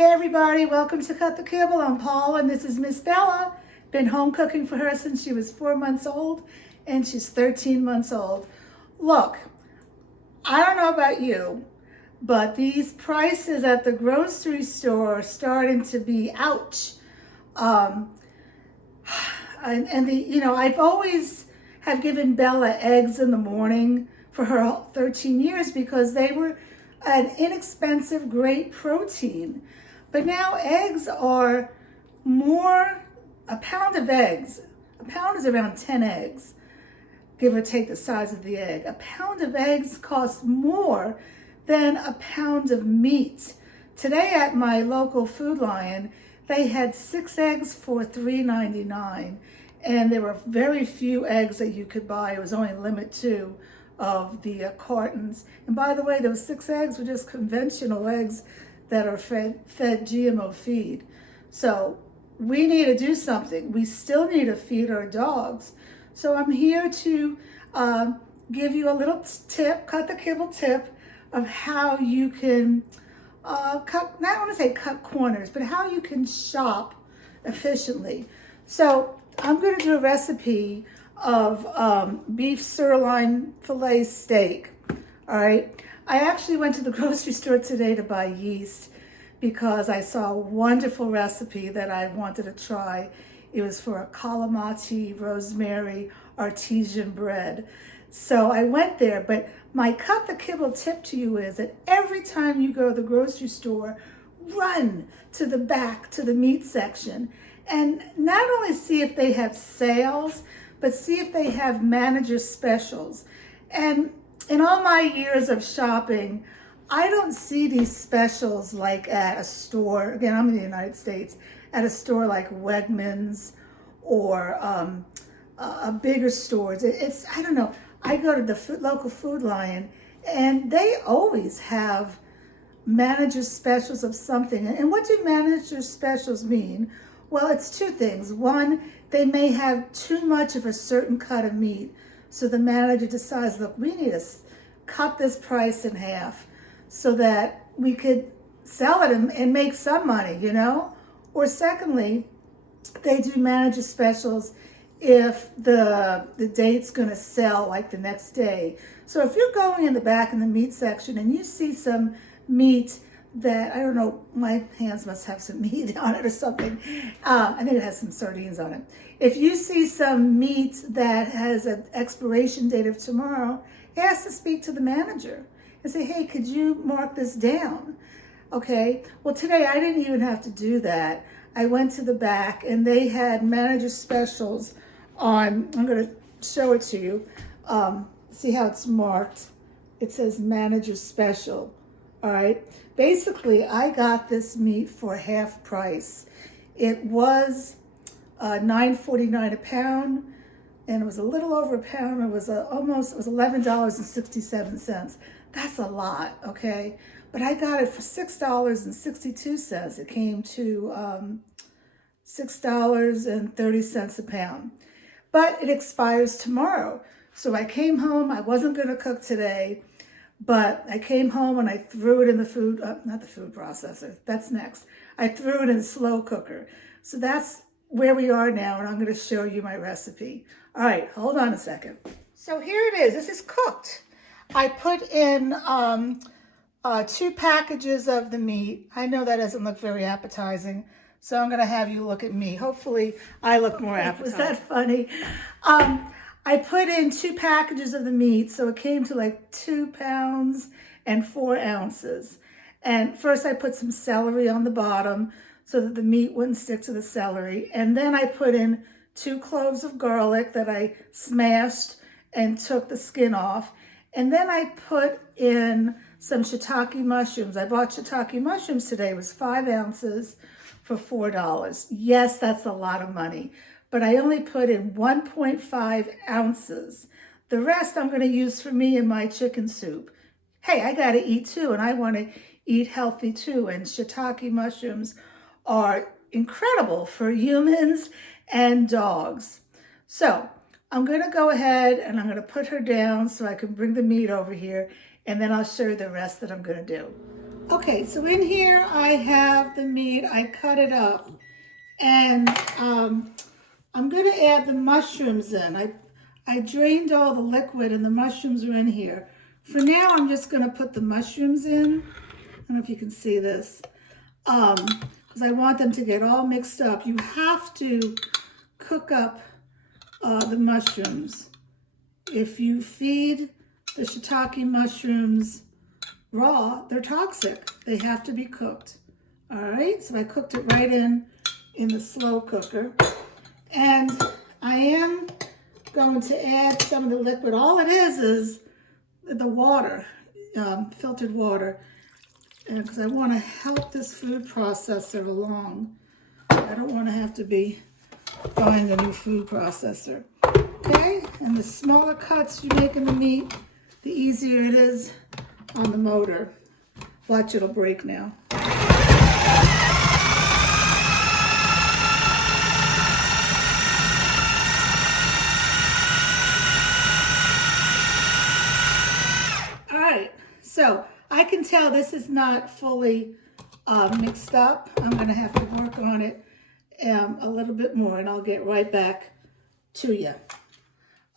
Hey everybody, welcome to Cut the Kibble. I'm Paul and this is Miss Bella. Been home cooking for her since she was 4 months old and she's 13 months old. Look, I don't know about you, but these prices at the grocery store are starting to be ouch. I've always have given Bella eggs in the morning for her 13 years because they were an inexpensive, great protein. But now eggs are more, a pound of eggs, a pound is around 10 eggs, give or take the size of the egg. A pound of eggs costs more than a pound of meat. Today at my local Food Lion, they had 6 eggs for $3.99, and there were very few eggs that you could buy. It was only limit 2 of the cartons. And by the way, those 6 eggs were just conventional eggs that are fed GMO feed. So we need to do something. We still need to feed our dogs. So I'm here to give you a little tip, cut the kibble tip, of how you can cut, not want to say cut corners, but how you can shop efficiently. So I'm going to do a recipe of beef sirloin filet steak. All right. I actually went to the grocery store today to buy yeast because I saw a wonderful recipe that I wanted to try. It was for a calamati rosemary artesian bread. So I went there, but my cut the kibble tip to you is that every time you go to the grocery store, run to the back, to the meat section, and not only see if they have sales, but see if they have manager specials. And in all my years of shopping, I don't see these specials like at a store. Again, I'm in the United States, at a store like Wegmans or a bigger stores. It's, I don't know. I go to the local Food Lion and they always have manager specials of something. And what do manager specials mean? Well, it's 2 things. One, they may have too much of a certain cut of meat. So the manager decides, look, we need to cut this price in half so that we could sell it and make some money, you know? Or secondly, they do manager specials if the date's gonna sell like the next day. So if you're going in the back in the meat section and you see some meat that, I don't know, my hands must have some meat on it or something. I think it has some sardines on it. If you see some meat that has an expiration date of tomorrow, ask to speak to the manager and say, hey, could you mark this down? Okay, well today I didn't even have to do that. I went to the back and they had manager specials on, I'm gonna show it to you. See how it's marked? It says manager special. All right, basically I got this meat for half price. It was $9.49 a pound, and it was a little over a pound. It was $11.67. That's a lot, okay? But I got it for $6.62. It came to $6.30 a pound. But it expires tomorrow. So I came home. I wasn't going to cook today. But I came home and I threw it in the food, not the food processor, that's next. I threw it in the slow cooker. So that's where we are now, and I'm gonna show you my recipe. All right, hold on a second. So here it is, this is cooked. I put in 2 packages of the meat. I know that doesn't look very appetizing, so I'm gonna have you look at me. Hopefully I look more appetizing. Was that funny? I put in 2 packages of the meat, so it came to like 2 pounds and 4 ounces. And first I put some celery on the bottom so that the meat wouldn't stick to the celery. And then I put in 2 cloves of garlic that I smashed and took the skin off. And then I put in some shiitake mushrooms. I bought shiitake mushrooms today. It was 5 ounces for $4. Yes, that's a lot of money. But I only put in 1.5 ounces. The rest I'm going to use for me and my chicken soup. Hey, I got to eat too, and I want to eat healthy too. And shiitake mushrooms are incredible for humans and dogs. So I'm going to go ahead and I'm going to put her down so I can bring the meat over here, and then I'll show you the rest that I'm going to do. Okay, so in here I have the meat. I cut it up, and I'm going to add the mushrooms in. I drained all the liquid, and the mushrooms are in here. For now, I'm just going to put the mushrooms in. I don't know if you can see this, because I want them to get all mixed up. You have to cook up the mushrooms. If you feed the shiitake mushrooms raw, they're toxic. They have to be cooked. All right, so I cooked it right in the slow cooker. And I am going to add some of the liquid. All it is the water, filtered water, because I want to help this food processor along. I don't want to have to be buying a new food processor. Okay, and the smaller cuts you make in the meat, the easier it is on the motor. Watch, it'll break now. All right, so I can tell this is not fully mixed up. I'm going to have to work on it a little bit more, and I'll get right back to you.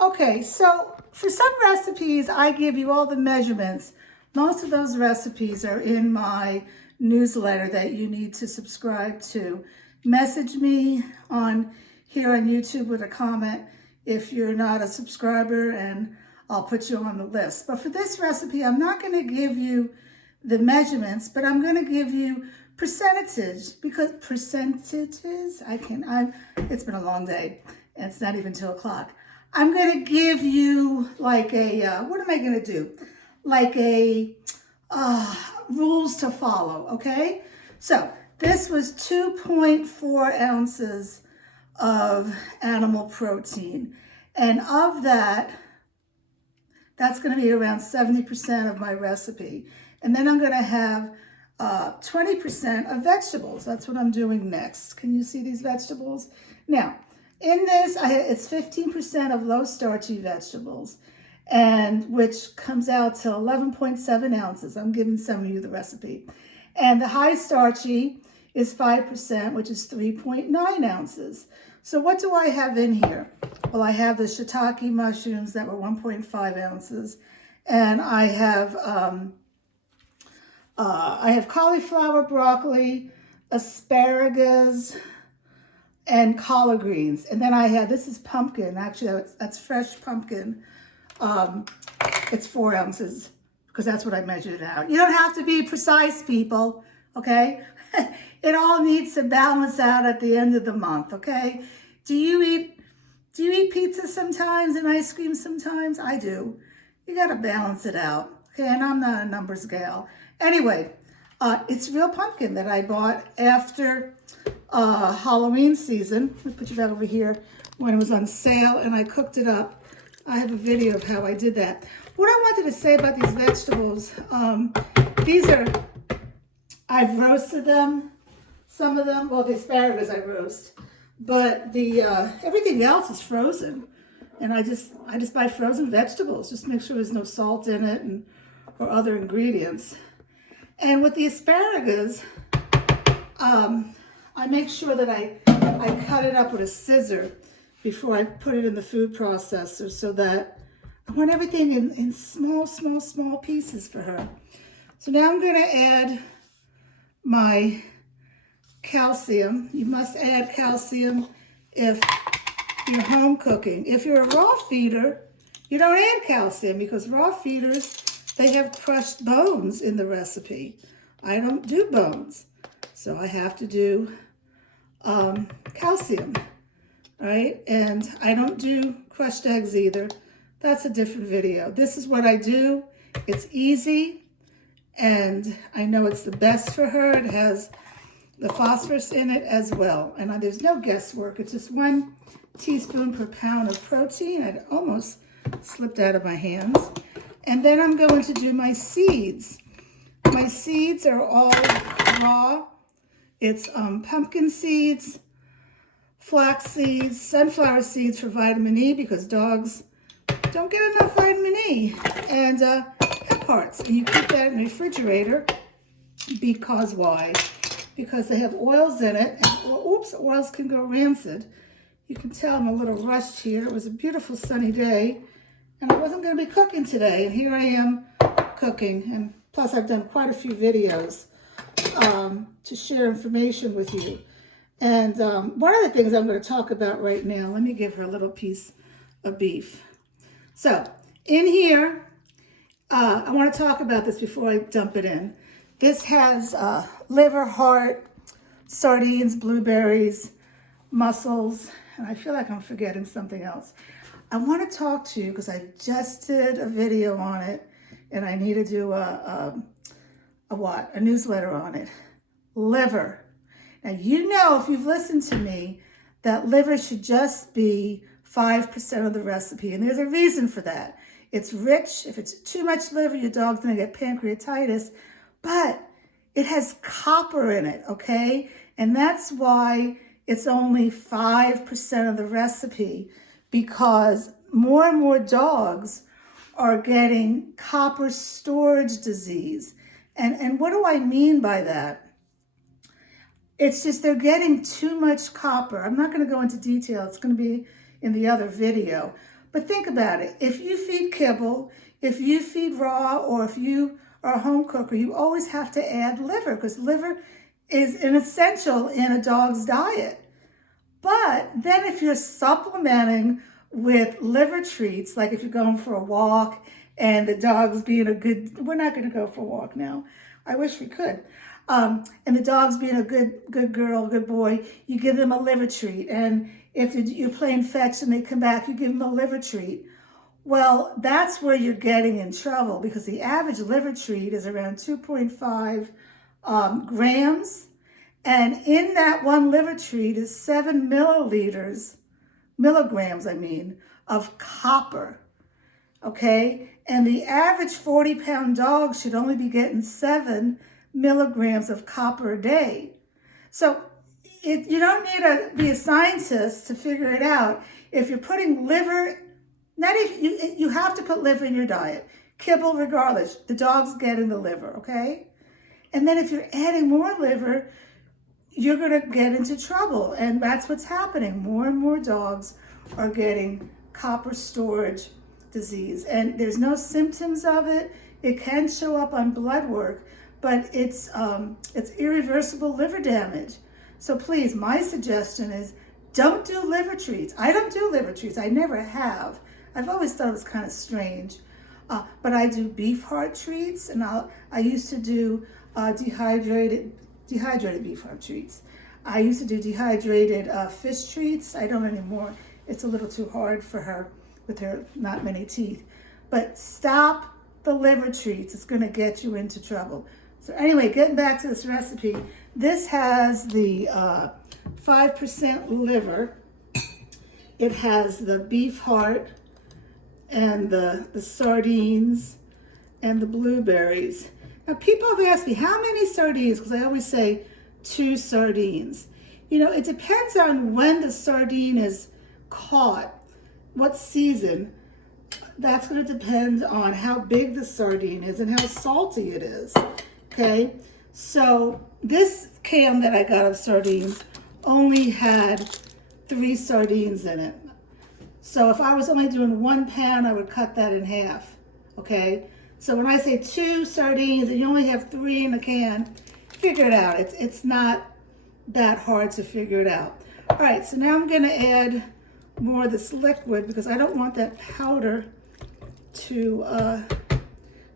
Okay, so for some recipes, I give you all the measurements. Most of those recipes are in my newsletter that you need to subscribe to. Message me here on YouTube with a comment if you're not a subscriber, and I'll put you on the list. But for this recipe, I'm not going to give you the measurements, but I'm going to give you percentages, because percentages, it's been a long day, and it's not even 2 o'clock. I'm going to give you like what am I going to do? Like rules to follow, okay? So this was 2.4 ounces of animal protein. And of that, that's going to be around 70% of my recipe. And then I'm going to have 20% of vegetables. That's what I'm doing next. Can you see these vegetables? Now, in this, it's 15% of low starchy vegetables, and which comes out to 11.7 ounces. I'm giving some of you the recipe. And the high starchy is 5%, which is 3.9 ounces. So what do I have in here? Well, I have the shiitake mushrooms that were 1.5 ounces, and I have cauliflower, broccoli, asparagus, and collard greens. And then I have, this is pumpkin. Actually, that's fresh pumpkin. It's 4 ounces, because that's what I measured it out. You don't have to be precise, people, okay? It all needs to balance out at the end of the month, okay? Do you eat pizza sometimes and ice cream sometimes? I do. You got to balance it out, okay? And I'm not a numbers gal. Anyway, it's real pumpkin that I bought after Halloween season. Let me put you back over here, when it was on sale, and I cooked it up. I have a video of how I did that. What I wanted to say about these vegetables, I've roasted them, some of them. Well, the asparagus I roast, but the everything else is frozen. And I just buy frozen vegetables, just make sure there's no salt in it or other ingredients. And with the asparagus, I make sure that I cut it up with a scissor before I put it in the food processor, so that I want everything in small, small, small pieces for her. So now I'm going to add my calcium. You must add calcium if you're home cooking. If you're a raw feeder, you don't add calcium, because raw feeders, they have crushed bones in the recipe. I don't do bones, so I have to do calcium, right? And I don't do crushed eggs either. That's a different video. This is what I do. It's easy, and I know it's the best for her. It has the phosphorus in it as well. And there's no guesswork. It's just 1 teaspoon per pound of protein. It almost slipped out of my hands. And then I'm going to do my seeds. My seeds are all raw. It's pumpkin seeds, flax seeds, sunflower seeds for vitamin E, because dogs don't get enough vitamin E, and hemp hearts. And you keep that in the refrigerator, Because why? Because they have oils in it, and oops, oils can go rancid. You can tell I'm a little rushed here. It was a beautiful sunny day, and I wasn't going to be cooking today, and here I am cooking. And plus, I've done quite a few videos to share information with you. And one of the things I'm going to talk about right now, let me give her a little piece of beef. So in here, I want to talk about this before I dump it in. This has liver, heart, sardines, blueberries, mussels, and I feel like I'm forgetting something else. I want to talk to you because I just did a video on it, and I need to do a newsletter on it. Liver. Now, you know, if you've listened to me, that liver should just be 5% of the recipe, and there's a reason for that. It's rich. If it's too much liver, your dog's going to get pancreatitis, but it has copper in it, okay? And that's why it's only 5% of the recipe, because more and more dogs are getting copper storage disease. And what do I mean by that? It's just they're getting too much copper. I'm not going to go into detail. It's going to be in the other video. But think about it. If you feed kibble, if you feed raw, or if you are a home cooker, you always have to add liver, because liver is an essential in a dog's diet. But then if you're supplementing with liver treats, like if you're going for a walk and the dog's being a good, we're not going to go for a walk now. I wish we could. And the dog's being a good girl, good boy, you give them a liver treat. And if you're playing fetch and they come back, you give them a liver treat. Well, that's where you're getting in trouble, because the average liver treat is around 2.5 grams. And in that one liver treat is 7 milligrams, of copper, okay? And the average 40-pound dog should only be getting 7 milligrams of copper a day. So you don't need to be a scientist to figure it out. If you're putting liver, you have to put liver in your diet. Kibble regardless, the dog's getting the liver, okay? And then if you're adding more liver, you're going to get into trouble. And that's what's happening. More and more dogs are getting copper storage disease. And there's no symptoms of it. It can show up on blood work, but it's irreversible liver damage. So please, my suggestion is don't do liver treats. I don't do liver treats. I never have. I've always thought it was kind of strange. But I do beef heart treats, and I used to do dehydrated beef heart treats. I used to do dehydrated fish treats. I don't anymore. It's a little too hard for her with her not many teeth. But stop the liver treats. It's going to get you into trouble. So anyway, getting back to this recipe, this has the 5% liver. It has the beef heart and the sardines and the blueberries. Now, people have asked me, how many sardines? Because I always say 2 sardines. You know, it depends on when the sardine is caught, what season. That's going to depend on how big the sardine is and how salty it is. Okay, so this can that I got of sardines only had 3 sardines in it. So if I was only doing 1 pound, I would cut that in half. Okay, so when I say 2 sardines and you only have 3 in the can, figure it out. It's not that hard to figure it out. All right, so now I'm going to add more of this liquid, because I don't want that powder to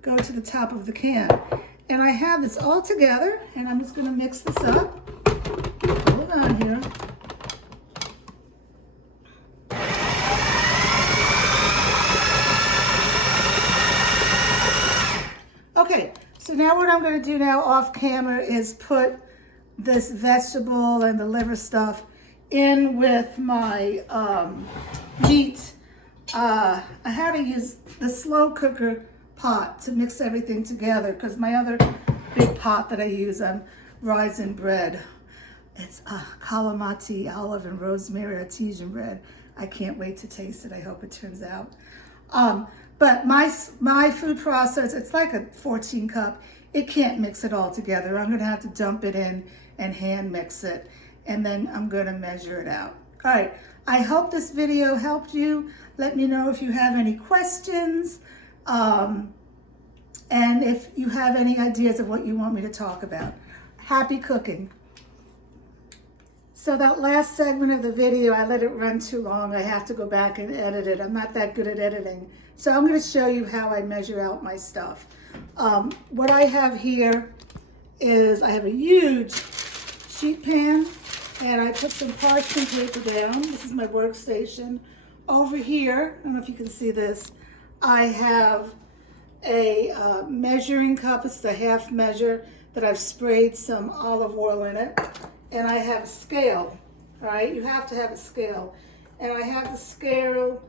go to the top of the can. And I have this all together, and I'm just going to mix this up. Hold on here. Okay, so now what I'm going to do now off camera is put this vegetable and the liver stuff in with my meat. I had to use the slow cooker pot to mix everything together, because my other big pot that I use on Rising Bread, it's calamati, olive, and rosemary artesian bread. I can't wait to taste it. I hope it turns out. But my food processor, it's like a 14 cup. it can't mix it all together. I'm gonna have to dump it in and hand mix it, and then I'm gonna measure it out. All right, I hope this video helped you. Let me know if you have any questions, and if you have any ideas of what you want me to talk about. Happy cooking. So that last segment of the video, I let it run too long. I have to go back and edit it. I'm not that good at editing. So I'm gonna show you how I measure out my stuff. What I have here is I have a huge sheet pan, and I put some parchment paper down. This is my workstation. Over here, I don't know if you can see this, I have a measuring cup. It's the half measure that I've sprayed some olive oil in it. And I have a scale, all right? You have to have a scale. And I have the scale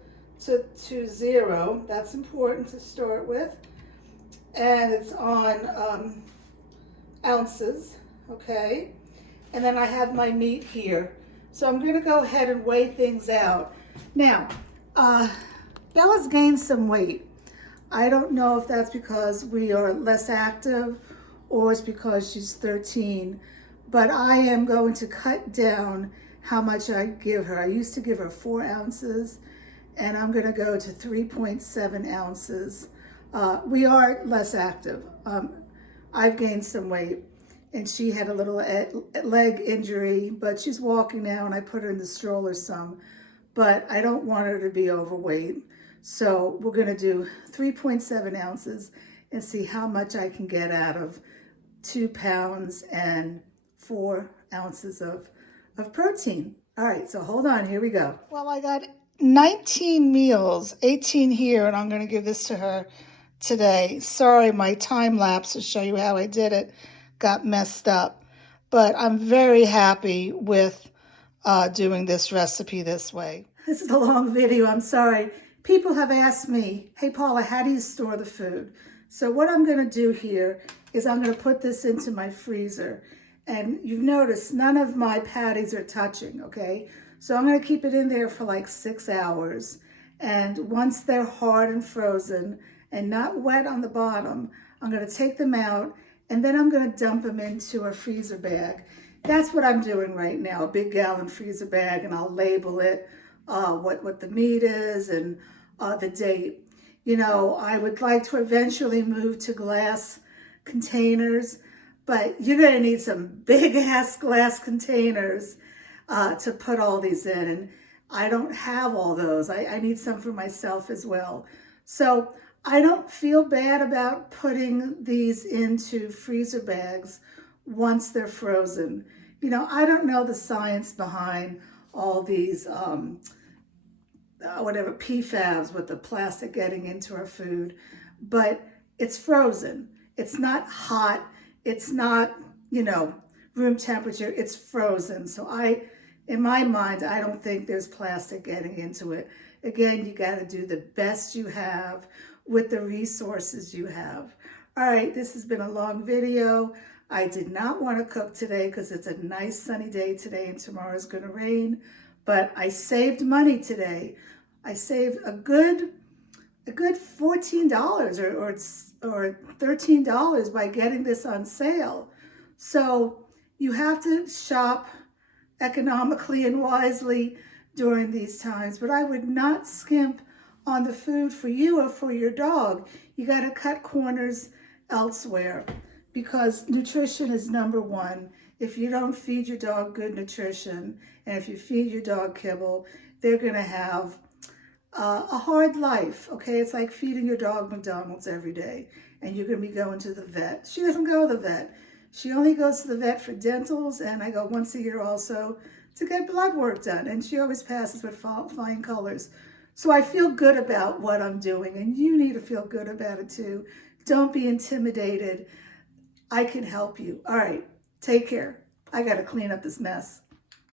to 0. That's important to start with. And it's on ounces, okay? And then I have my meat here. So I'm gonna go ahead and weigh things out. Now, Bella's gained some weight. I don't know if that's because we are less active or it's because she's 13. But I am going to cut down how much I give her. I used to give her 4 ounces, and I'm gonna go to 3.7 ounces. We are less active. I've gained some weight, and she had a little leg injury, but she's walking now, and I put her in the stroller some, but I don't want her to be overweight. So we're gonna do 3.7 ounces and see how much I can get out of 2 pounds and 4 ounces of protein. All right, so hold on, here we go. Well, I got 19 meals, 18 here, and I'm gonna give this to her today. Sorry, my time lapse to show you how I did it got messed up, but I'm very happy with doing this recipe this way. This is a long video, I'm sorry. People have asked me, hey Paula, how do you store the food? So what I'm gonna do here is I'm gonna put this into my freezer. And you've noticed none of my patties are touching, okay? So I'm gonna keep it in there for like 6 hours. And once they're hard and frozen and not wet on the bottom, I'm gonna take them out, and then I'm gonna dump them into a freezer bag. That's what I'm doing right now, a big gallon freezer bag, and I'll label it, what the meat is and the date. You know, I would like to eventually move to glass containers, but you're gonna need some big ass glass containers to put all these in. And I don't have all those. I need some for myself as well. So I don't feel bad about putting these into freezer bags once they're frozen. You know, I don't know the science behind all these, whatever, PFAS with the plastic getting into our food, but it's frozen. It's not hot. It's not, you know, room temperature, it's frozen. So in my mind, I don't think there's plastic getting into it. Again, you gotta do the best you have with the resources you have. All right, this has been a long video. I did not wanna cook today because it's a nice sunny day today and tomorrow's gonna rain, but I saved money today. I saved a good $14 or $13 by getting this on sale. So you have to shop economically and wisely during these times, but I would not skimp on the food for you or for your dog. You got to cut corners elsewhere because nutrition is number one. If you don't feed your dog good nutrition, and if you feed your dog kibble, they're going to have a hard life, okay? It's like feeding your dog McDonald's every day, and you're gonna be going to the vet. She doesn't go to the vet. She only goes to the vet for dentals, and I go once a year also to get blood work done, and she always passes with flying colors. So I feel good about what I'm doing, and you need to feel good about it too. Don't be intimidated. I can help you. All right, take care. I gotta clean up this mess.